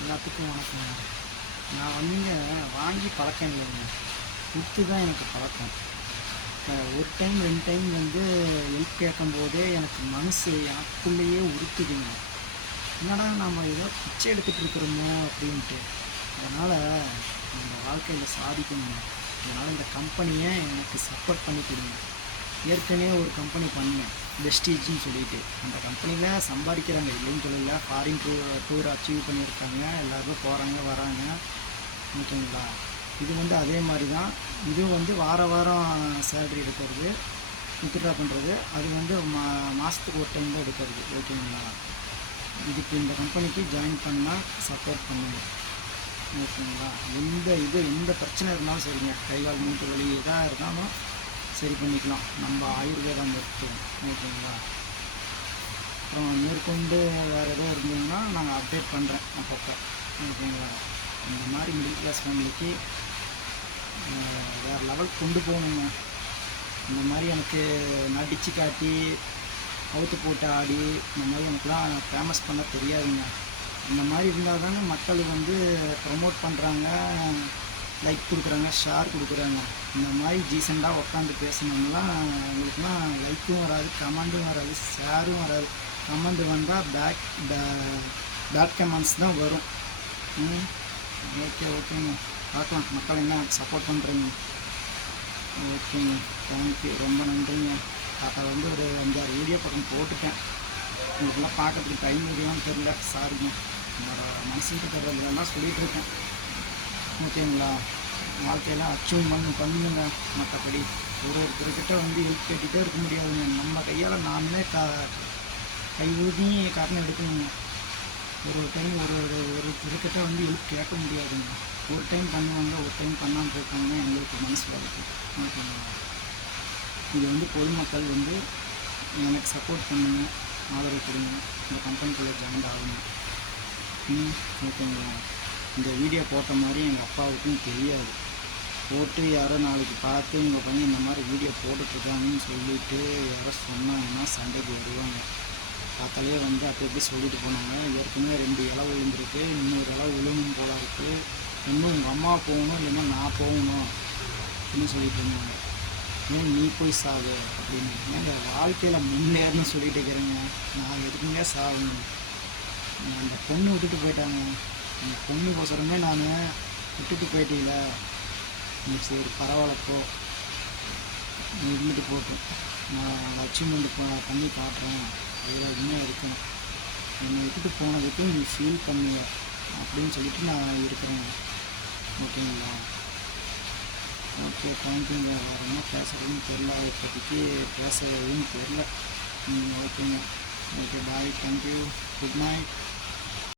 எல்லாத்துக்கும் வணக்கங்க. நான் வந்துங்க வாங்கி பழக்கம் இல்லைங்க, கொடுத்து தான் எனக்கு பழக்கம். ஒரு டைம் 2 டைம் வந்து ஹெல்ப் கேட்கும்போதே எனக்கு மனசு எனக்குள்ளேயே உறுத்துதுங்க. என்னடா நம்ம ஏதோ பிச்சை எடுத்துகிட்டு இருக்கிறோமோ அப்படின்ட்டு. அதனால் நம்ம வாழ்க்கையில் சாதிக்கணுங்க. அதனால் இந்த கம்பெனியை எனக்கு சப்போர்ட் பண்ணி கொடுங்க. ஏற்கனவே ஒரு கம்பெனி பண்ணேன், வெஸ்டீஜ்னு சொல்லிட்டு. அந்த கம்பெனியில் சம்பாதிக்கிறாங்க, இல்லைன்னு சொல்லல. ஃபாரின் டூர் அச்சீவ் பண்ணியிருக்காங்க, எல்லோரும் போகிறாங்க வராங்க, ஓகேங்களா. இது வந்து அதே மாதிரி தான். இது வந்து வார வாரம் சேலரி எடுக்கிறது, வித்ட்ரா பண்ணுறது. அது வந்து மாதத்துக்கு ஒரு டைம் தான் எடுக்கிறது, ஓகேங்களா. இதுக்கு இந்த கம்பெனிக்கு ஜாயின் பண்ணால் சப்போர்ட் பண்ணுங்க, ஓகேங்களா. எந்த பிரச்சனை இருந்தாலும் சரிங்க, கைகால் மூட்டு வலி எதாக இருந்தாலும் சரி பண்ணிக்கலாம், நம்ம ஆயுர்வேதா மருத்துவம், ஓகேங்களா. அப்புறம் மேற்கொண்டு வேறு எதுவும் இருந்தீங்கன்னா நாங்கள் அப்டேட் பண்ணுறேன் அப்பப்போ, ஓகேங்களா. இந்த மாதிரி மிடில் கிளாஸ் ஃபேமிலிக்கு வேறு லெவல் கொண்டு போகணுங்க. இந்த மாதிரி எனக்கு நடித்து காட்டி அவுத்து போட்டு ஆடி இந்த மாதிரி எனக்குலாம் ஃபேமஸ் பண்ண தெரியாதுங்க. இந்த மாதிரி இருந்தால் தானே மக்கள் வந்து ப்ரமோட் பண்ணுறாங்க, லைக் கொடுக்குறாங்க, ஷேர் கொடுக்குறாங்க. இந்த மாதிரி டீசெண்டாக உட்காந்து பேசணும்லாம் உங்களுக்குலாம் லைக்கும் வராது, கமெண்டும் வராது, ஷேரும் வராது. கமெண்ட் வந்தால் பேட் கமெண்ட்ஸ் தான் வரும். ஓகேங்க, பார்க்கலாம் மக்கள் என்ன சப்போர்ட் பண்ணுறீங்க. ஓகேங்க, தேங்க்யூ, ரொம்ப நன்றிங்க. அதை வந்து ஒரு 5-6 வீடியோ பக்கம் போட்டுட்டேன். உங்களுக்குலாம் பார்க்கறதுக்கு டைம் முடியும்னு தெரில, சாரிங்க. என்னோட மனசுக்கு தர்றதுலாம் சொல்லிகிட்டு இருக்கேன், ஓகேங்களா. வாழ்க்கையில் அச்சீவ்மெண்ட் பண்ணுங்க. மற்றபடி ஒருத்தர்கிட்ட வந்து ஹெல்ப் கேட்டுகிட்டே இருக்க முடியாதுங்க. நம்ம கையால் நாமளே கை ஊதி காரணம் எடுக்கணுங்க. ஒரு டைம் ஒருத்தர்கிட்ட வந்து ஹெல்ப் கேட்க முடியாதுங்க. ஒரு டைம் பண்ணுவாங்க, ஒரு டைம் பண்ணாமல் போட்டாங்கன்னா எங்களுக்கு மனசு வலிக்கும், ஓகேங்களா. இது வந்து பொதுமக்கள் வந்து எனக்கு சப்போர்ட் பண்ணுங்க, ஆதரவு கொடுங்க, இந்த கம்பெனிக்குள்ளே ஜாயின் ஆகணும், ஓகேங்களா. இந்த வீடியோ போட்ட மாதிரி எங்கள் அப்பாவுக்கும் தெரியாது. போட்டு யாரோ நாளைக்கு பார்த்து எங்கள் பையன் இந்த மாதிரி வீடியோ போட்டுட்ருக்காங்கன்னு சொல்லிவிட்டு யாரோ சொன்னாங்கன்னா சண்டைக்கு வருவாங்க. பார்த்தாலே வந்து அப்படி எப்படி சொல்லிட்டு போனாங்க. ஏற்கனவே 2 இலை விழுந்துருக்கு, இன்னொரு இலை விழுணும் போல இருக்குது, இன்னும் உங்கள் அம்மா போகணும் இல்லைன்னா நான் போகணும் அப்படின்னு சொல்லிட்டு இருந்தாங்க. ஏன் நீ போய் சாகு அப்படின்னு. ஏங்க வாழ்க்கையில் முன்னேறணும்னு சொல்லிட்டு இருக்கிறேங்க, நான் எதுக்குங்க சாகணும். அந்த பொண்ணு விட்டுட்டு போயிட்டாங்க, அந்த பொண்ணுக்கோசரமே நான் விட்டுட்டு போயிட்டீங்கள, நீ சரி பரவாயில்லப்போ, நீ இருந்துட்டு போட்டோம், நான் அச்சீவ்மெண்ட் பண்ணி காட்டுறேன், அதில் எதுவுமே இருக்கணும், என்னை விட்டுட்டு போனதுக்கு நீ ஃபீல் பண்ணுங்க அப்படின்னு சொல்லிட்டு நான் இருக்கிறேங்க, ஓகேங்களா. ஓகே, தேங்க்யூங்க. வேறு என்ன பேசுகிறதுன்னு தெரில, அதை பற்றிக்கு பேச எதுவும் தெரில. ஓகேங்க, ஓகே, பாய், தேங்க்யூ, குட் நைட்.